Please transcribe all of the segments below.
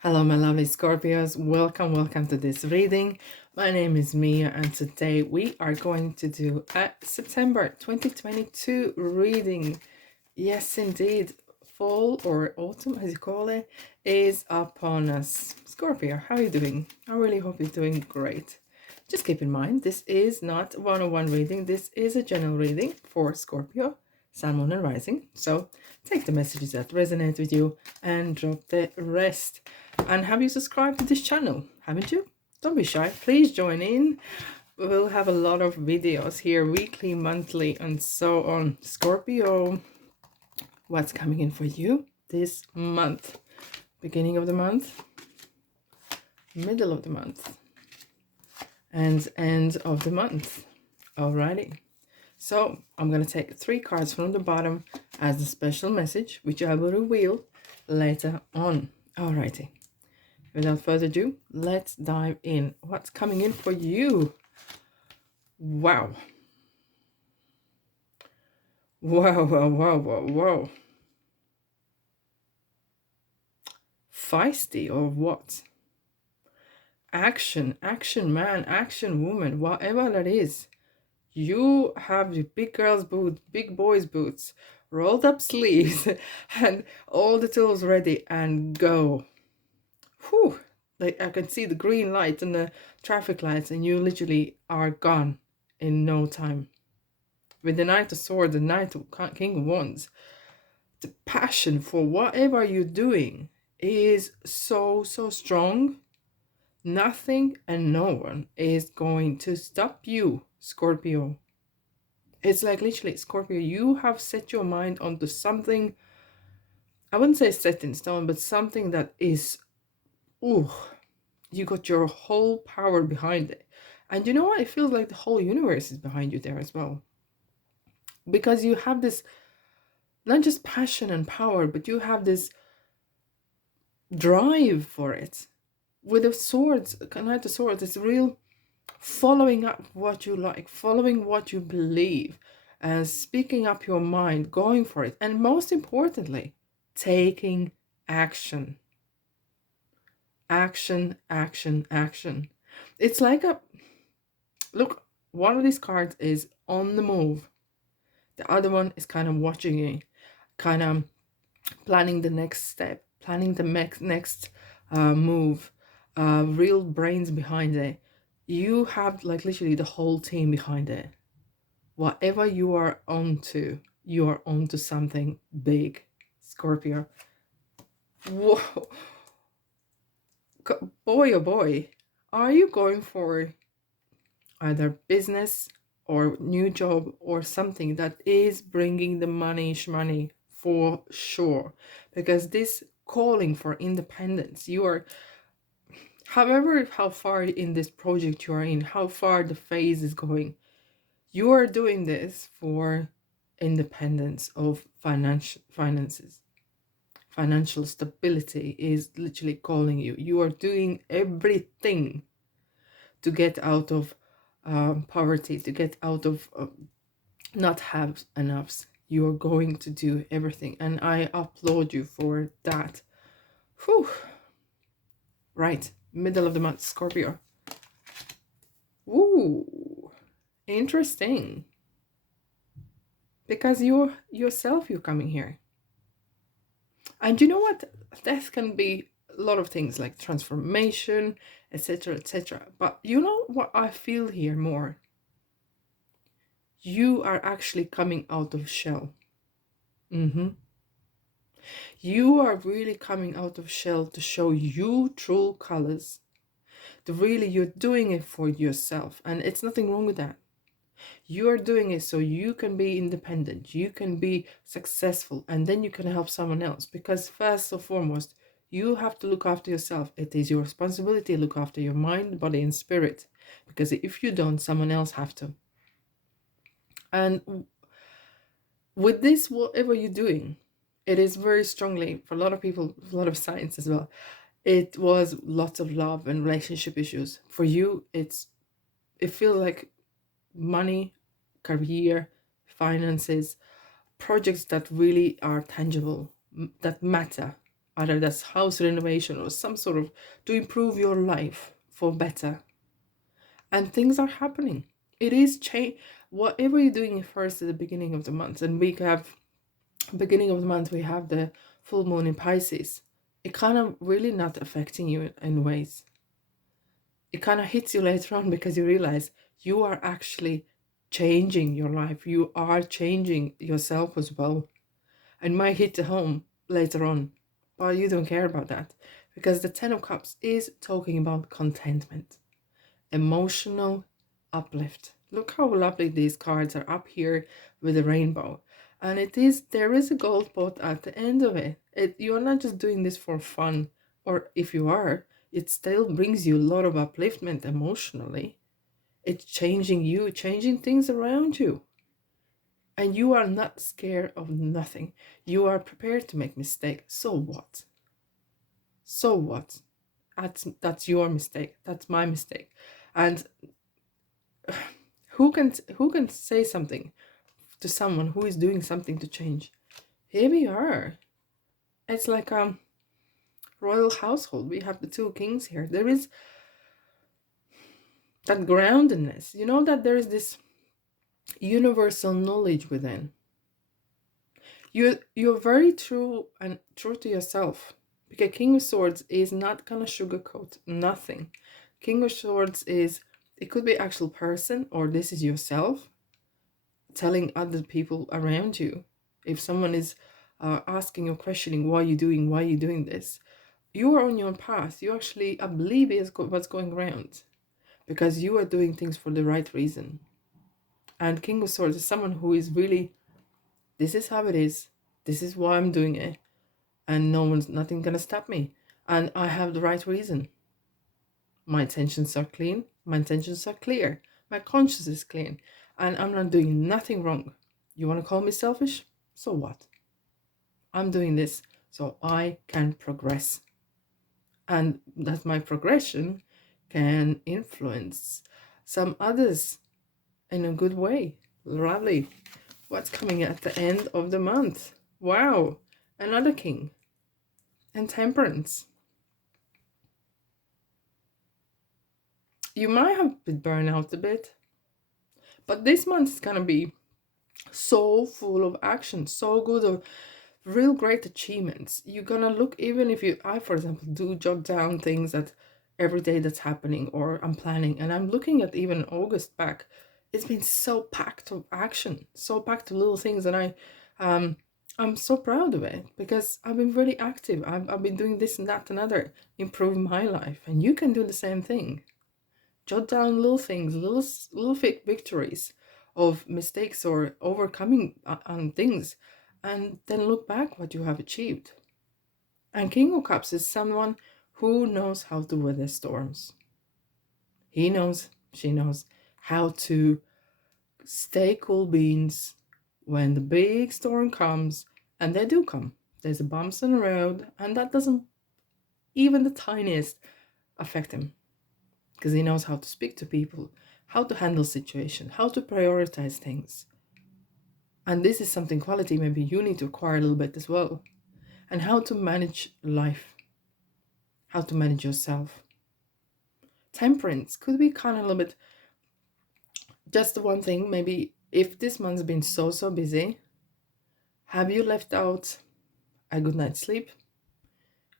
Hello, my lovely Scorpios. Welcome to this reading. My name is Mia, and today we are going to do a September 2022 reading. Yes, indeed, fall or autumn, as you call it, is upon us. Scorpio, how are you doing? I really hope you're doing great. Just keep in mind, this is not a one-on-one reading. This is a general reading for Scorpio, Sun, Moon, and Rising. So take the messages that resonate with you and drop the rest. And have you subscribed to this channel? Haven't you? Don't be shy. Please join in. We'll have a lot of videos here, weekly, monthly, and so on. Scorpio, what's coming in for you this month? Beginning of the month, middle of the month, and end of the month. Alrighty. So I'm going to take 3 cards from the bottom as a special message, which I will reveal later on. Alrighty. Without further ado, let's dive in. What's coming in for you? Wow. Wow. Feisty or what? Action man, action woman, whatever that is. You have your big girl's boots, big boy's boots, rolled up sleeves, and all the tools ready and go. Whew, like I can see the green light and the traffic lights, and you literally are gone in no time. With the Knight of Swords, the Knight of King of Wands, the passion for whatever you're doing is so strong. Nothing and no one is going to stop you, Scorpio. It's like literally, Scorpio, you have set your mind onto something, I wouldn't say set in stone, but something that is, ooh, you got your whole power behind it. And you know what? It feels like the whole universe is behind you there as well. Because you have this, not just passion and power, but you have this drive for it. With the swords, Knight of Swords, it's real following up what you like, following what you believe, and speaking up your mind, going for it. And most importantly, taking action. Action. It's like look, one of these cards is on the move. The other one is kind of watching you, kind of planning the next step, planning the next move, real brains behind it. You have like literally the whole team behind it. Whatever you are onto something big, Scorpio. Whoa. Boy, oh boy, are you going for either business or new job or something that is bringing the money for sure? Because this calling for independence, you are, however, how far in this project you are in, how far the phase is going, you are doing this for independence of finances. Financial stability is literally calling you. You are doing everything to get out of poverty, to get out of not have enoughs. You are going to do everything, and I applaud you for that. Whew. Right, middle of the month, Scorpio. Ooh, interesting. Because you're yourself, you're coming here. And you know what? Death can be a lot of things like transformation, etc., etc. But you know what I feel here more? You are actually coming out of shell. You are really coming out of shell to show you true colors. You're doing it for yourself, and it's nothing wrong with that. You are doing it so you can be independent, you can be successful, and then you can help someone else. Because first and foremost, you have to look after yourself. It is your responsibility to look after your mind, body, and spirit. Because if you don't, someone else have to. And with this, whatever you're doing, it is very strongly, for a lot of people, a lot of signs as well, it was lots of love and relationship issues. For you, it feels like money, career, finances, projects that really are tangible, that matter, either that's house renovation or some sort of to improve your life for better. And things are happening. It is change. Whatever you're doing first at the beginning of the month, and we have beginning of the month we have the full moon in Pisces. It kind of really not affecting you in ways. It kind of hits you later on because you realize you are actually changing your life. You are changing yourself as well. And might hit the home later on, but you don't care about that because the Ten of Cups is talking about contentment, emotional uplift. Look how lovely these cards are up here with a rainbow. And there is a gold pot at the end of it. You are not just doing this for fun, or if you are, it still brings you a lot of upliftment emotionally. It's changing you, changing things around you. And you are not scared of nothing. You are prepared to make mistakes. So what? So what? That's your mistake. That's my mistake. And who can say something to someone who is doing something to change? Here we are. It's like royal household. We have the two kings here. There is that groundedness. You know that there is this universal knowledge within. You're very true and true to yourself. Because King of Swords is not gonna sugarcoat nothing. King of Swords is, it could be actual person or this is yourself telling other people around you. If someone is asking or questioning why you doing this, you are on your path. You actually oblivious what's going around because you are doing things for the right reason. And King of Swords is someone who is really, this is how it is. This is why I'm doing it. And nothing gonna stop me. And I have the right reason. My intentions are clean. My intentions are clear. My conscience is clean. And I'm not doing nothing wrong. You want to call me selfish? So what? I'm doing this so I can progress. And that my progression can influence some others in a good way. Lovely. What's coming at the end of the month? Wow. Another king. And temperance. You might have been burned out a bit. But this month is going to be so full of action, so good of real great achievements. You're going to look, even if I, for example, do jot down things that every day that's happening or I'm planning. And I'm looking at even August back. It's been so packed of action, so packed of little things. And I'm so proud of it because I've been really active. I've been doing this and that and other, improving my life. And you can do the same thing. Jot down little things, little victories of mistakes or overcoming on things, and then look back what you have achieved. And King of Cups is someone who knows how to weather storms. He knows, she knows how to stay cool beans when the big storm comes, and they do come. There's a bumps in the road, and that doesn't even the tiniest affect him. Because he knows how to speak to people, how to handle situations, how to prioritize things. And this is something quality maybe you need to acquire a little bit as well. And how to manage life, how to manage yourself. Temperance could be kind of a little bit, just the one thing, maybe if this month's been so busy, have you left out a good night's sleep,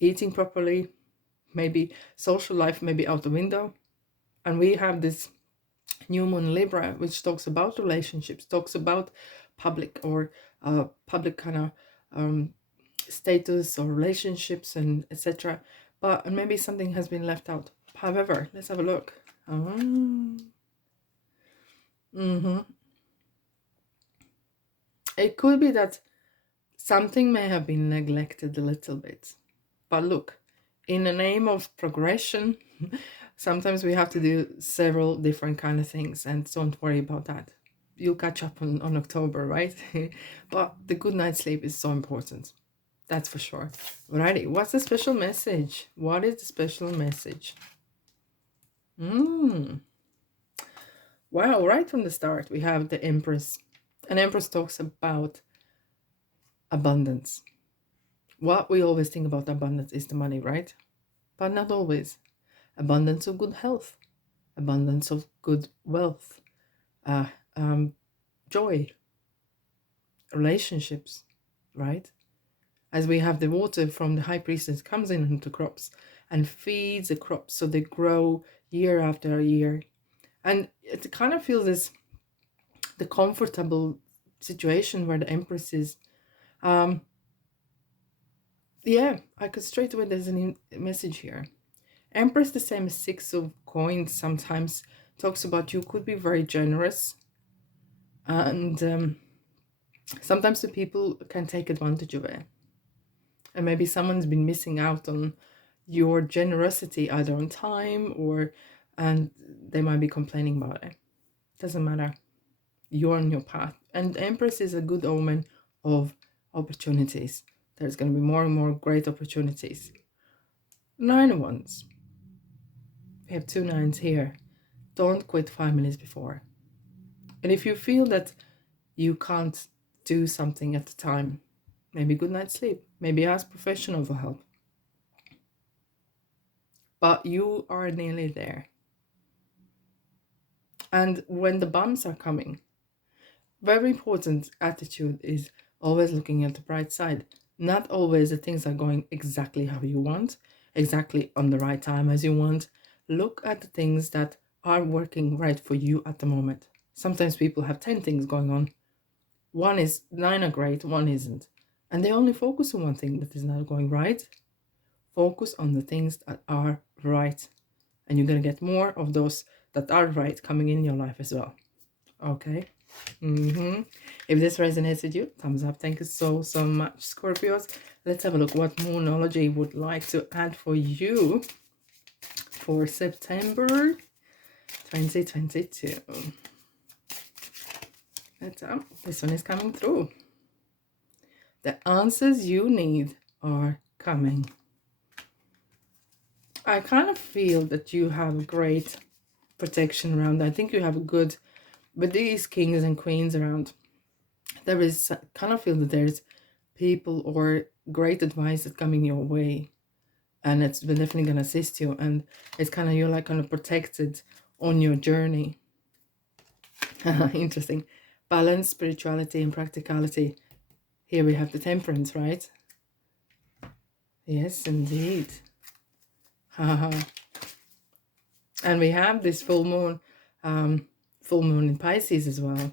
eating properly, maybe social life, maybe out the window? And we have this new moon Libra, which talks about relationships, talks about public or public kind of status or relationships and etc. But maybe something has been left out. However, let's have a look. It could be that something may have been neglected a little bit. But look, in the name of progression, sometimes we have to do several different kind of things, and don't worry about that. You'll catch up on October, right? But the good night's sleep is so important. That's for sure. Alrighty, what's the special message? What is the special message? Wow, right from the start, we have the Empress. And Empress talks about abundance. What we always think about abundance is the money, right? But not always. Abundance of good health, abundance of good wealth, uh, um, joy, relationships, right? As we have the water from the high priestess comes in into crops and feeds the crops so they grow year after year. And it kind of feels this the comfortable situation where the empress is. Um, yeah, I could straight away there's a message here. Empress, the same as six of coins, sometimes talks about you could be very generous, and sometimes the people can take advantage of it, and maybe someone's been missing out on your generosity either on time or, and they might be complaining about it. Doesn't matter, you're on your path, and Empress is a good omen of opportunities. There's going to be more and more great opportunities. 9 of Wands, we have 2 nines here. Don't quit 5 minutes before. And if you feel that you can't do something at the time, maybe good night's sleep, maybe ask professional for help, but you are nearly there. And when the bumps are coming, very important attitude is always looking at the bright side. Not always the things are going exactly how you want, exactly on the right time as you want. Look at the things that are working right for you at the moment. Sometimes people have 10 things going on. 9 are great, 1 isn't. And they only focus on one thing that is not going right. Focus on the things that are right. And you're going to get more of those that are right coming in your life as well. Okay. If this resonates with you, thumbs up. Thank you so much, Scorpios. Let's have a look what Moonology would like to add for you for September 2022. This one is coming through. The answers you need are coming. I kind of feel that you have great protection around. I think you have a good, with these kings and queens around, there is kind of feel that there's people or great advice that's coming your way, and it's definitely going to assist you, and it's kind of, you're like kind of protected on your journey. Interesting. Balance, spirituality, and practicality. Here we have the Temperance, right? Yes, indeed. And we have this full moon in Pisces as well,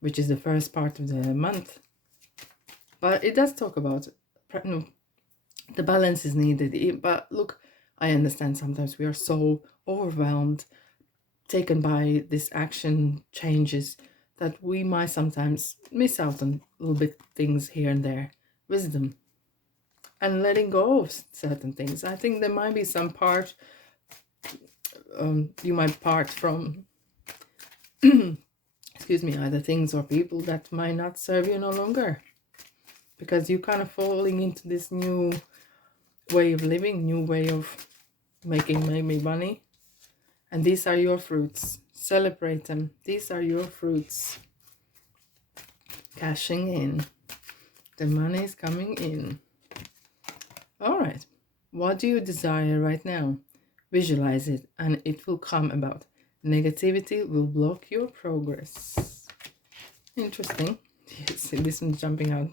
which is the first part of the month. But it does talk about the balance is needed. But look, I understand sometimes we are so overwhelmed, taken by this action changes, that we might sometimes miss out on little bit things here and there. Wisdom and letting go of certain things. I think there might be some part you might part from excuse me, either things or people that might not serve you no longer, because you're kind of falling into this new way of living, new way of making maybe money, and these are your fruits. Celebrate them. These are your fruits. Cashing in. The money is coming in. All right. What do you desire right now? Visualize it and it will come about. Negativity will block your progress. Interesting. Yes, this one's jumping out.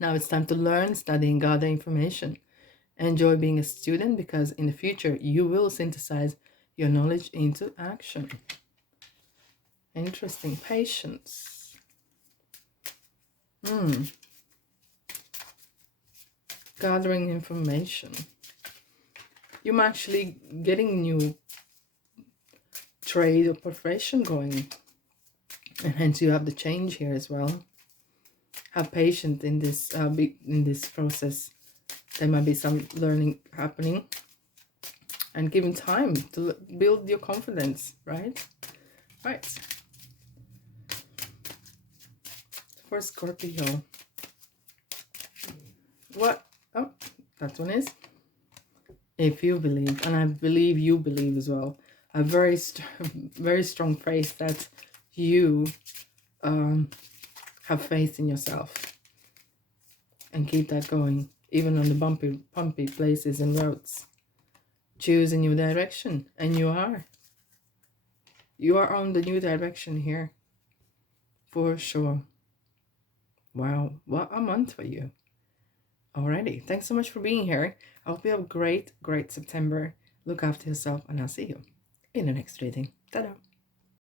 Now it's time to learn, study, and gather information. Enjoy being a student, because in the future you will synthesize your knowledge into action. Interesting. Patience. Gathering information. You're actually getting new trade or profession going, and hence you have the change here as well. Have patience in this process. There might be some learning happening, and given time to build your confidence, right? Right. For Scorpio. What? Oh, that one is. If you believe, and I believe you believe as well, a very strong faith that you have faith in yourself. and keep that going, even on the bumpy places and roads. Choose a new direction, and you are. You are on the new direction here, for sure. Wow, what a month for you. Alrighty, thanks so much for being here. I hope you have a great September. Look after yourself, and I'll see you in the next reading. Ta-da!